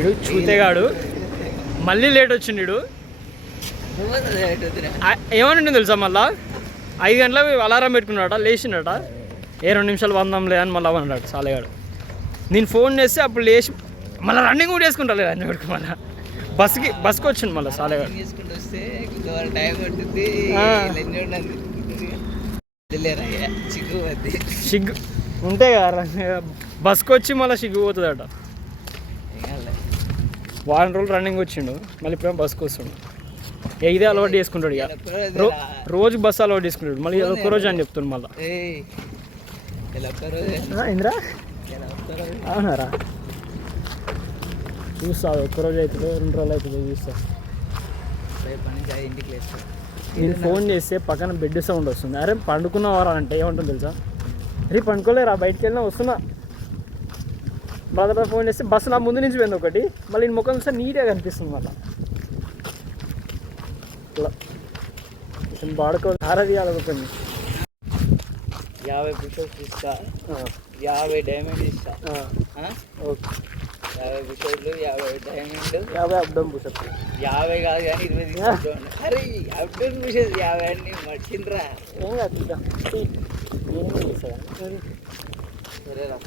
వీడు చూతేగాడు మళ్ళీ లేట్ వచ్చిండు వీడు. ఏమని తెలుసా మళ్ళా 5 గంటలకు అలారం పెట్టుకున్నాడట, లేచిండట. 2 నిమిషాలు వందంలే అని మళ్ళీ అన్నాడు సాలేగాడు. నేను ఫోన్ చేస్తే అప్పుడు లేచి మళ్ళీ రన్నింగ్ కూడా వేసుకుంటా అన్ని పెట్టుకు మళ్ళీ బస్కి వచ్చిండు మళ్ళీ సాలేగాడు. సిగ్గు ఉంటే కదా బస్కి వచ్చి మళ్ళీ సిగ్గు పోతుందట. వారం రోజులు రన్నింగ్ వచ్చిండు, మళ్ళీ ఇప్పుడేమో బస్కి వస్తుండు. ఇదే అలవాటు చేసుకుంటాడు. ఇక రోజు బస్సు అలవాటు చేసుకుంటాడు. మళ్ళీ ఒక్కరోజు అని చెప్తాడు మళ్ళీ. ఇంద్రా అవునారా? చూస్తా ఒక్కరోజు అవుతుంది, 2 రోజులు అవుతుంది చూస్తా. నేను ఫోన్ చేస్తే పక్కన బెడ్ సౌండ్ వస్తుంది. అరే పండుకున్నవారా అంటే ఏమంటుంది తెలుసా? అరే పండుకోలేరా, బయటికి వెళ్ళినా వస్తున్నా. బ్రదర్ ఫోన్ చేస్తే బస్సు నా ముందు నుంచి పోయింది ఒకటి, మళ్ళీ నేను ముఖం చూస్తే నీట్గా కనిపిస్తుంది. మళ్ళీ ఇట్లా వాడుకో ఆరాధియాలి. ఒకటి 50 పుషప్స్ ఇస్తా, 50 డైమండ్ ఇస్తా. ఓకే 50 పుషప్లు, 50 డైమండ్, 50 అప్డౌన్ పుషప్స్. 50 కాదు కానీ 20 తీసుకుంటాను. అరే అప్డౌన్ పుషప్స్ 50 అన్ని మర్చిండ్రా. ఏం కాదు సరేరా,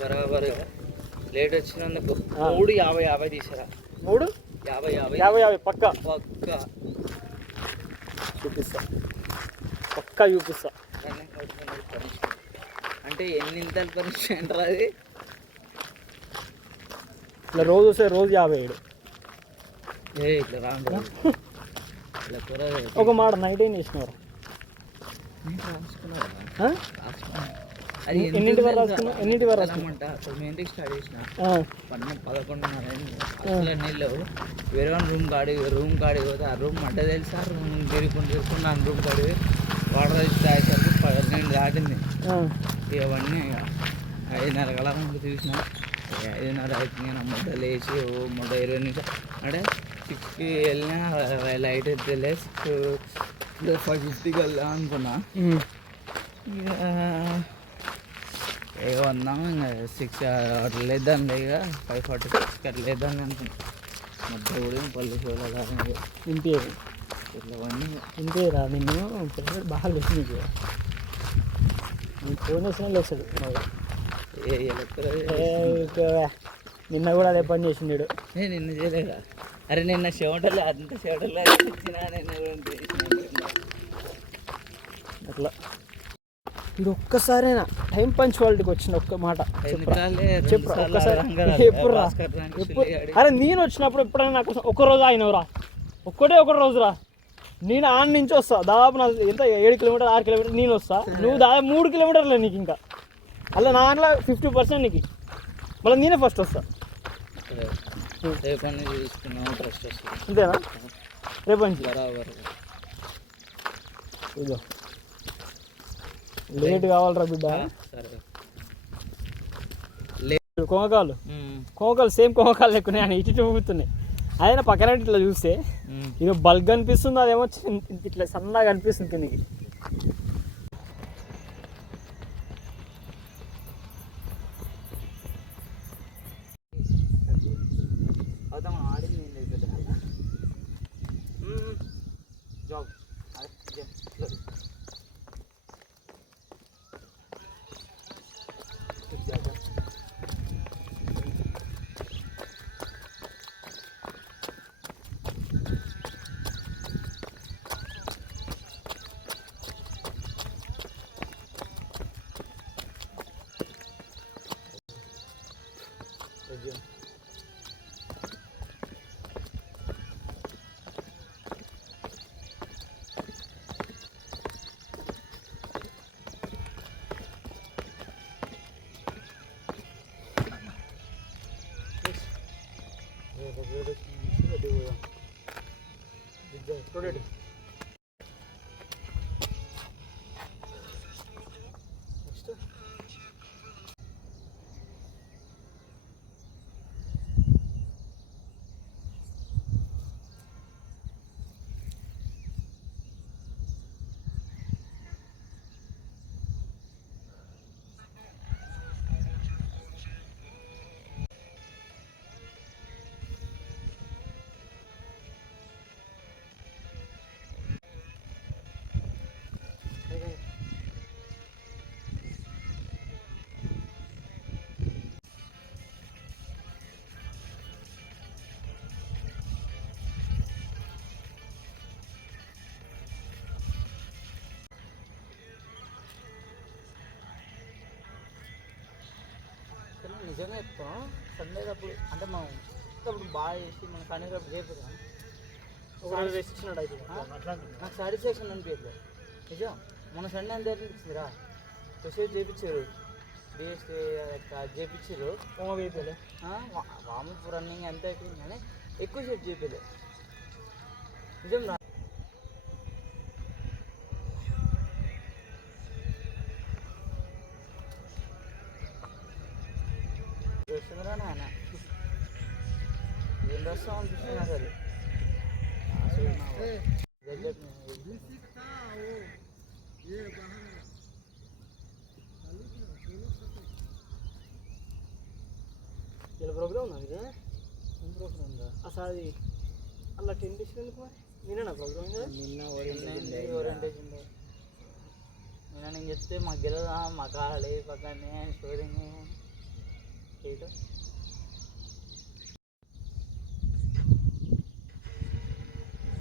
బరాబరుగా లేట్ వచ్చినందుకు 3 50 తీసారా. 3 50 పక్క చూపిస్తా, పక్కా చూపిస్తా. అంటే ఎన్నింతలు పనిష్మెంట్ రాది? ఇట్లా రోజు వస్తే రోజు 57. ఇట్లా రాండి ఒక మాట నైట్ ఏం చేసినారు? ఎన్నింటి వరకు రాసుకున్నా? ఎన్నింటి వరకు రాసుకుంటా? 9కి స్టార్ట్ చేసిన 11:30 నీళ్ళు వేరే రూమ్ కాడికి పోతే ఆ రూమ్ అంటే తెలుసా, రూమ్ తిరుగుకుంటూ ఆ రూమ్ కాడికి వాటర్ తాగేసరికి 12 దాటింది. ఇవన్నీ 5:30 కల చూసిన. 5:30 అవుతుంది. నా ముద్ద లేచి ముద్ద 20 నిమిషాలు అంటే 6కి వెళ్ళినా లైట్ అయితే 5:50కి వెళ్ళా అనుకున్నా. ఇక వద్దాం ఇంకా 6 అట్లా లేద్దాం, ఇక 5:46కి అట్లా లేద్దాం అనుకున్నా. ముద్ద కూడా పళ్ళు చూడాలి ఇంపేరు ఇట్లా ఇంపేరా. నిన్ను పిల్లలు బాగా లేచి నీకు ఫోన్ వేసినా లేచాడు. నిన్న కూడా అదే పని చేసిండు. నిన్న చేయలేదా? అరే నిన్న చెమటలే, అంత చెమటలే వచ్చినా అట్లా. ఇది ఒక్కసారైనా టైం పంచువాలిటీకి వచ్చిన ఒక్క మాట చెప్పు ఒక్కసారి. ఎప్పుడు రా? అరే నేను వచ్చినప్పుడు ఎప్పుడైనా నాకు ఒక్కరోజు అయినవురా, ఒక రోజురా. నేను ఆడ నుంచి వస్తా దాదాపు నాకు ఎంత 7 కిలోమీటర్ 6 కిలోమీటర్ నేను వస్తా. నువ్వు దాదాపు 3 కిలోమీటర్లే నీకు. ఇంకా అలా నా దాంట్లో 50% నీకు. మళ్ళీ నేనే ఫస్ట్ వస్తా. అంతేనా? రేపు నుంచి ఇదో లేట్ కావాలరా బిడ్డ. కొంగకాలు సేమ్ కొంగకాలు లెక్కున్నాయి అని ఇటు ఊగుతున్నాయి. అదైనా పక్కన ఇట్లా చూస్తే ఇది బల్క్ అనిపిస్తుంది, అదేమో ఇట్లా సన్నగా అనిపిస్తుంది కిందకి. నిజంగా చెప్తాను. సండే అప్పుడు అంటే మనం అప్పుడు బాగా చేసి మన సండే అప్పుడు చేయకపోతాం. ఒకరోజు రెస్ట్ ఇచ్చినాడు అయితే నాకు సాటిస్ఫాక్షన్ అనిపించలేదు నిజం. మన సండే అంతే అనిపించిందిరా. ప్రొసీజర్ చేయించారు, డిఎస్టీ చేయించారు, వేయలే వామప్ రన్నింగ్ ఎంత అయిపోయింది కానీ ఎక్కువ సేపు చేయలేదు నిజం రా. వస్తుందిరా నాయన, ఏం రస్తాం అనిపిస్తుంది అసలు. ఇలా ప్రోగ్రామ్ ఉన్నది కదా, ఏం ప్రోగ్రామ్ ఉందా అసలు అది అలా 10 డేస్ ఎందుకు మరి నేనే ప్రోగ్రామ్ కదా. నిన్న ఓరియంటేషన్ నిన్న నేను చెప్తే మాకు గెలదా మా కాలే పక్కనే స్టోరింగ్ చేయటం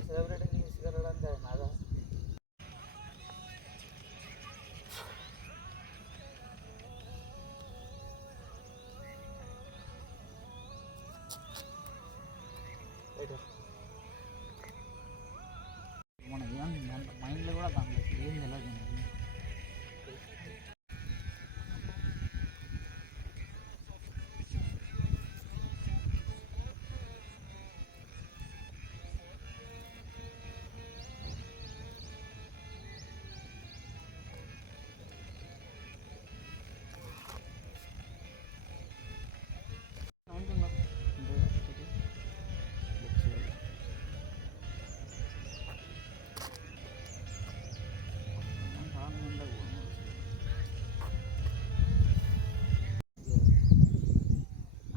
సెలబ్రేటింగ్ తీసుకెళ్ళడానికి అది నాదా. మన ఏం మైండ్లో కూడా పనిలేదు, ఏం తెలియదు.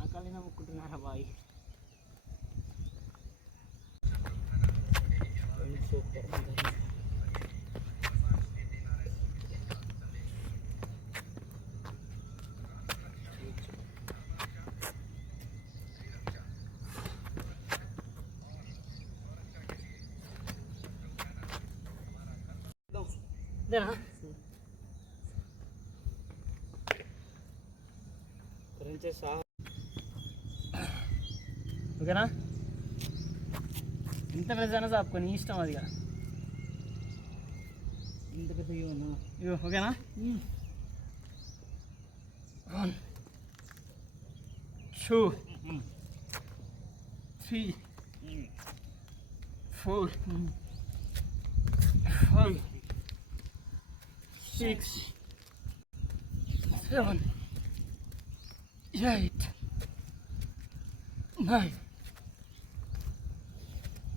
ఆకలిన ముక్కుంటున్నారా బాయ్. సూపర్ ఇదేనా గురించి సహా ఓకేనా. ఇంత పెద్దనా చాపుకొని ఇష్టం అది కదా. ఇంత పెద్ద ఇవ్వను ఇగో ఓకేనా. 1 2 3 4 5 6 7 8 9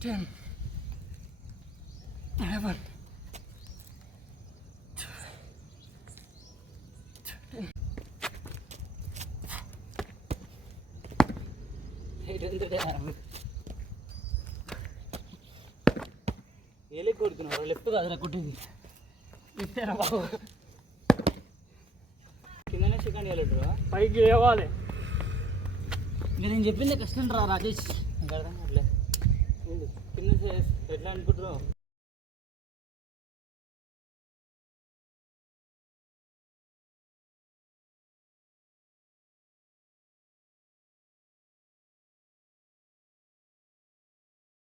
10 11 ఏలే కొడుతున్నావు, లెఫ్ట్ కాదురా కొట్టేది. ఇస్తేనా బాబు కిందనే చికెన్ వెళ్ళట్రా, పైకి లేవాలి. నేను చెప్పింది కష్టం రా రాజేష్. నాకు అర్థం కావట్లే కింద ఎట్లా అనుకుంటున్నావు.